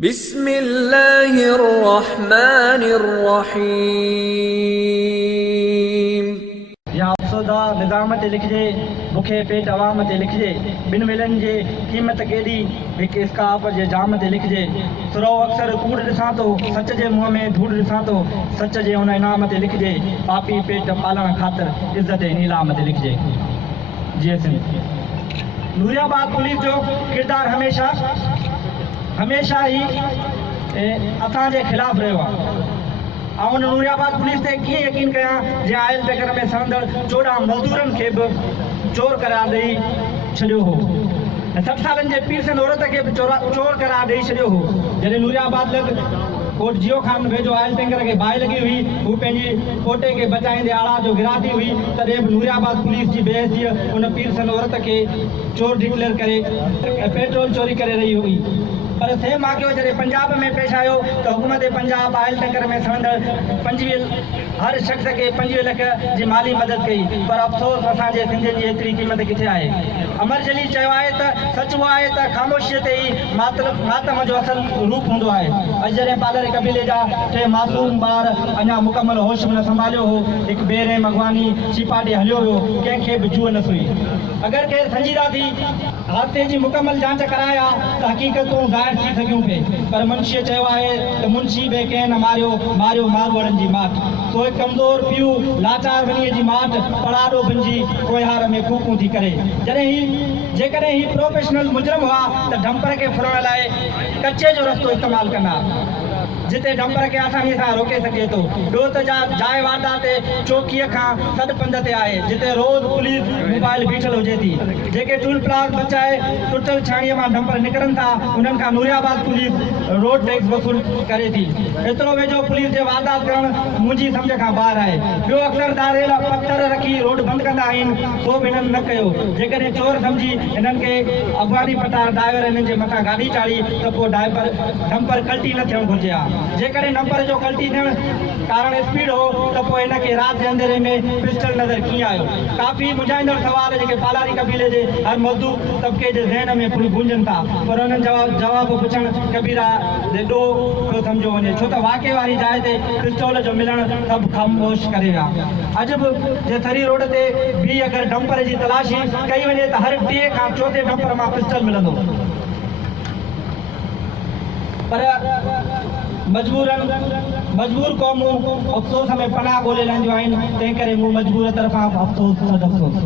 बिस्मिल्लाहिर्रहमानिर्रहीम। या अफ़सोदा निज़ाम ते लिखिजे, बुखे पेट अवाम ते लिखिजे, ॿिन वेलनि जे क़ीमत केॾी हिकु इस्काफ़ जे जाम ते लिखिजे। सुरो अक्सर कूड़ ॾिसां थो, सच जे मुंहं में धूड़ ॾिसां थो, सच जे हुन इनाम ते लिखिजे, पापी पेट पालण ख़ातिर इज़त नीलाम ते लिखिजे। जी सिंध नूरियाबाद पुलिस जो किरदारु हमेशा ही असांजे ख़िलाफ़ रहियो आहे। ऐं नूरियाबाद पुलिस ते कीअं यकीन कयां जे आयल पेकर में सहंदड़ 14 मज़दूरनि खे बि चोर करार ॾेई छॾियो हो। 60 सालनि जे पीरसन औरत खे बि चोर करार ॾेई छॾियो हो। जॾहिं नूरियाबाद लॻ कोट जियो खान वेझो आयल टेंकर खे बाहि लॻी हुई, हू पंहिंजी पोटे खे बचाईंदे आड़ा जो गिराती हुई, तॾहिं बि नूरियाबाद पुलिस जी बेइज़्ज़तीअ उन पीरसन औरत खे चोर डिक्लेयर करे पेट्रोल चोरी करे रही हुई। पर सेम वाक़ियो जॾहिं पंजाब में पेश आयो त हुकूमत पंजाब आयल टैंकर में सहंदड़ 25 हर शख़्स खे 25 लख जी माली मदद कई। पर अफ़सोस असांजे सिंधियुनि जी एतिरी क़ीमत किथे आहे। अमर जली चयो आहे त सच उहा आहे त ख़ामोशीअ ते ई मातम जो असल रूप हूंदो आहे। अॼु जॾहिं पालर कबीले जा 3 मासूम ॿार अञा मुकमल होश में न संभालियो हो, हिकु बेरहम अॻवानी छिपाटे हलियो वियो, कंहिंखे बि जूअ न सुई। अगरि केरु संजीदा थी हादसे जी मुकमल जांच कराया त हक़ीक़तूं ज़ाहिर थी सघियूं पिए। पर मुंशीअ चयो आहे त मुंशी बि कंहिं न मारियो मारवड़नि जी माठ। सो हिकु कमज़ोर पीउ लाचार वञीअ जी माठ पड़ाॾो बणिजी कोहिहार में कूकूं थी करे। जेकॾहिं ही प्रोफेशनल मुजरिम हुआ त डंपर खे फुरण लाइ कचे जो रस्तो इस्तेमालु कंदा, जिते डंपर खे आसानीअ सां रोके सघे थो। ॿियो त जाइ वारदात चौकीअ खां सॾु पंध ते आहे, जिते रोज़ पुलिस मोबाइल बीठल हुजे थी। जेके टूल प्लाज़ बचाए टुटल छाणीअ मां डंपर निकिरनि था, उन्हनि खां नूरियाबाद पुलिस रोड टैक्स वसूल करे थी। एतिरो वेझो पुलिस जे वारदात करणु मुंहिंजी सम्झ खां ॿाहिरि आहे। ॿियो अक्सर दारेल पत्थर रखी रोड बंदि कंदा आहिनि, सो बि हिननि न कयो। जेकॾहिं चोर सम्झी हिननि खे अॻवानी पटार ड्राइवर हिननि जे मथां गाॾी चाढ़ी त पोइ डंपर कल्टी न थियणु घुरिजे हा। जेकॾहिं डंपर जो कल्टी थियणु कारण स्पीड हो त पोइ हिनखे राति जे अंधेरे में पिस्टल नज़र कीअं आयो। काफ़ी मुंझाईंदड़ सवाल जेके पालारी कबीले जे हर मज़दूर तबिके जे ज़हन में गूंजनि था, पर हुननि जवाब पुछणु कबीरा जे ॾोह पियो सम्झो वञे, छो त वाक़े वारी जाइ ते पिस्टोल जो मिलणु सभु ख़ामोश करे विया। अॼु बि जे सरी रोड ते बि अगरि डंपर जी तलाशी कई वञे त हर 3 खां 4 डंपर मां पिस्टल मिलंदो। पर मजबूर क़ौमूं अफ़सोस में पनाह ॻोल्हे लहंदियूं आहिनि, तंहिं करे मूं मजबूर तरफ़ां अफ़सोस।